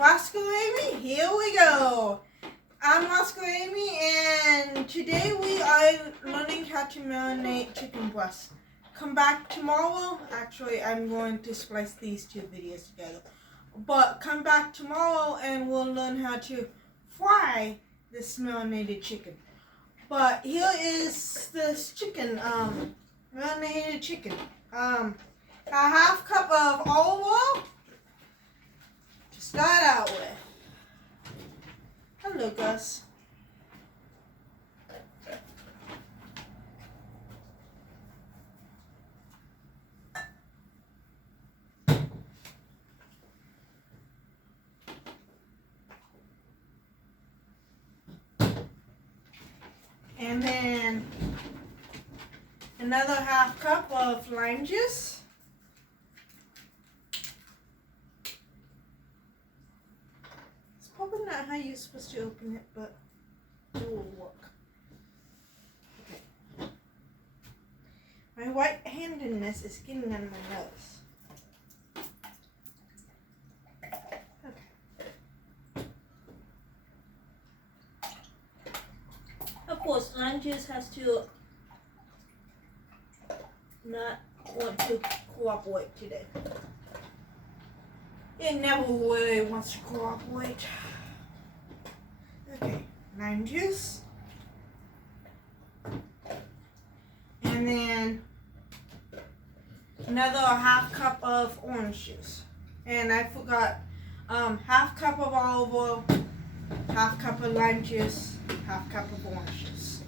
Roscoe Amy, here we go. I'm Roscoe Amy, and today we are learning how to marinate chicken breasts. Come back tomorrow. Actually, I'm going to splice these two videos together. But come back tomorrow and we'll learn how to fry this marinated chicken. But here is this chicken, marinated chicken. A half cup of olive oil to start out with. Hello, Gus. And then another half cup of lime juice. It's probably not how you're supposed to open it, but it will work. Okay. My white-handedness is getting on my nose. Of course, lime juice has to not want to cooperate today. It never really wants to cooperate. Okay, lime juice. And then another half cup of orange juice. And I forgot half cup of olive oil, half cup of lime juice, half cup of orange juice.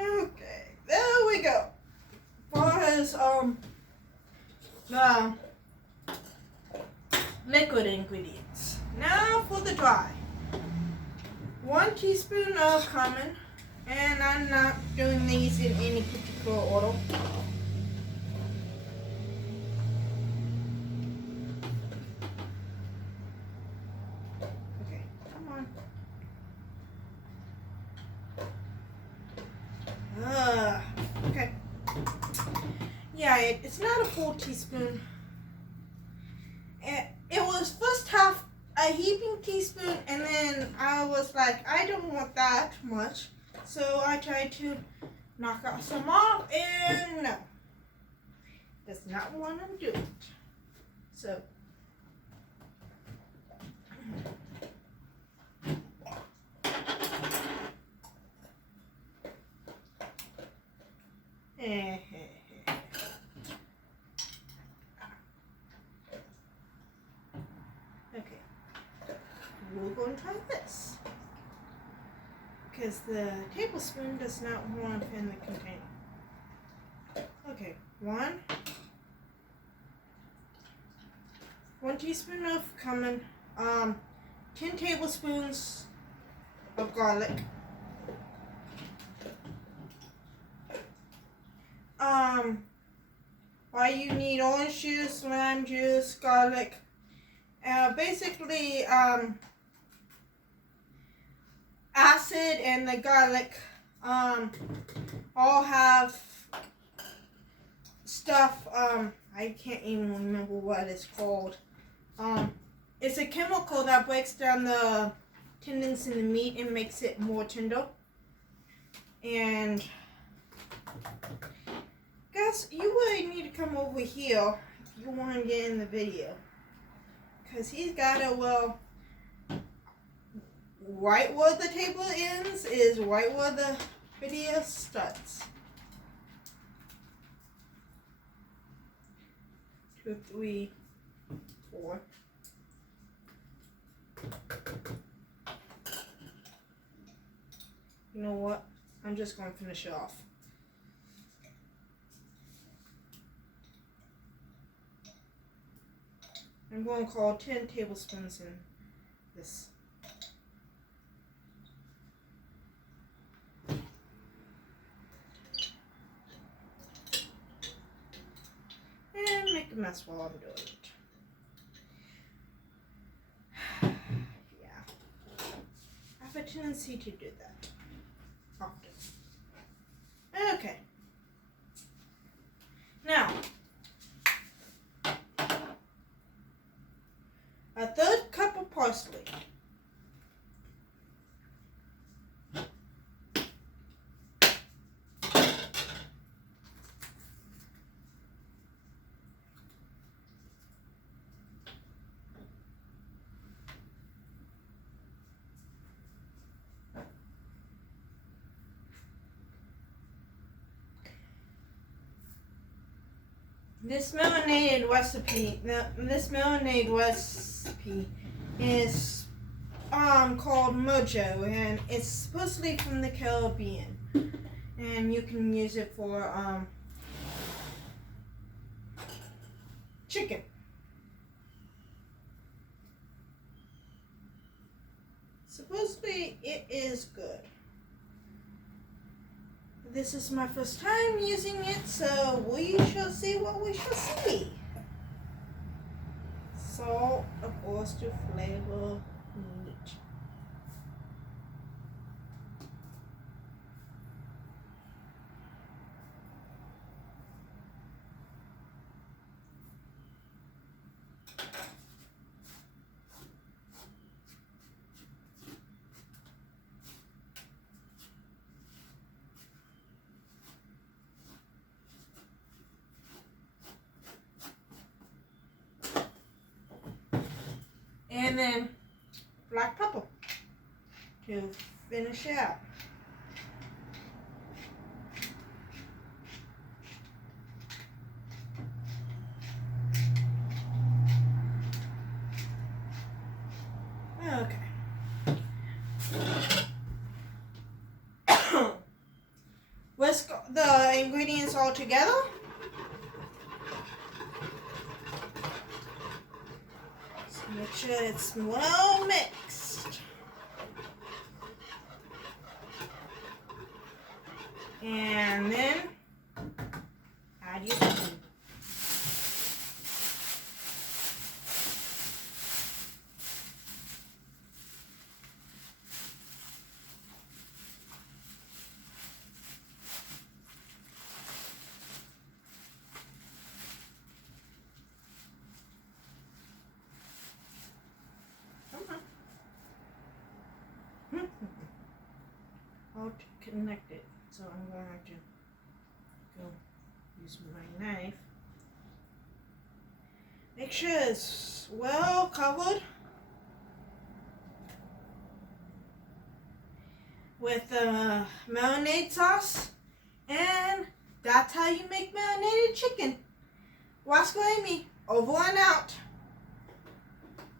Okay, there we go. For his the liquid ingredients. Now for the dry. 1 teaspoon of cumin, and I'm not doing these in any particular order. Okay, come on. Okay. Yeah, it's not a full teaspoon. It was first half a heaping teaspoon, and then I was like, I don't want that much, so I tried to knock out some off, and no, that's not what I'm doing. So okay, we're going to try this because the tablespoon does not want in the container. Okay, one teaspoon of cumin, 10 tablespoons of garlic, why you need orange juice, lime juice, garlic, basically acid and the garlic all have stuff, I can't even remember what it's called. It's a chemical that breaks down the tendons in the meat and makes it more tender. And guys, you really need to come over here if you want to get in the video, because he's got a, well, right where the table ends is right where the video starts. 2, 3, 4. You know what? I'm just going to finish it off. I'm going to call 10 tablespoons in this. And make a mess while I'm doing it. Yeah. tendency to do that often. Okay. Now, a third cup of parsley. This marinated recipe is called Mojo, and it's supposedly from the Caribbean, and you can use it for chicken. Supposedly it is good. This is my first time using it, so we shall see what we shall see. Salt, of course, to flavor meat. And then black pepper to finish it out. Okay. Whisk the ingredients all together. Make sure it's well mixed. And then add your chicken. How to connect it, so I'm going to have to go use my knife. Make sure it's well covered with the marinade sauce, and that's how you make marinated chicken. Wasco Amy, over and out.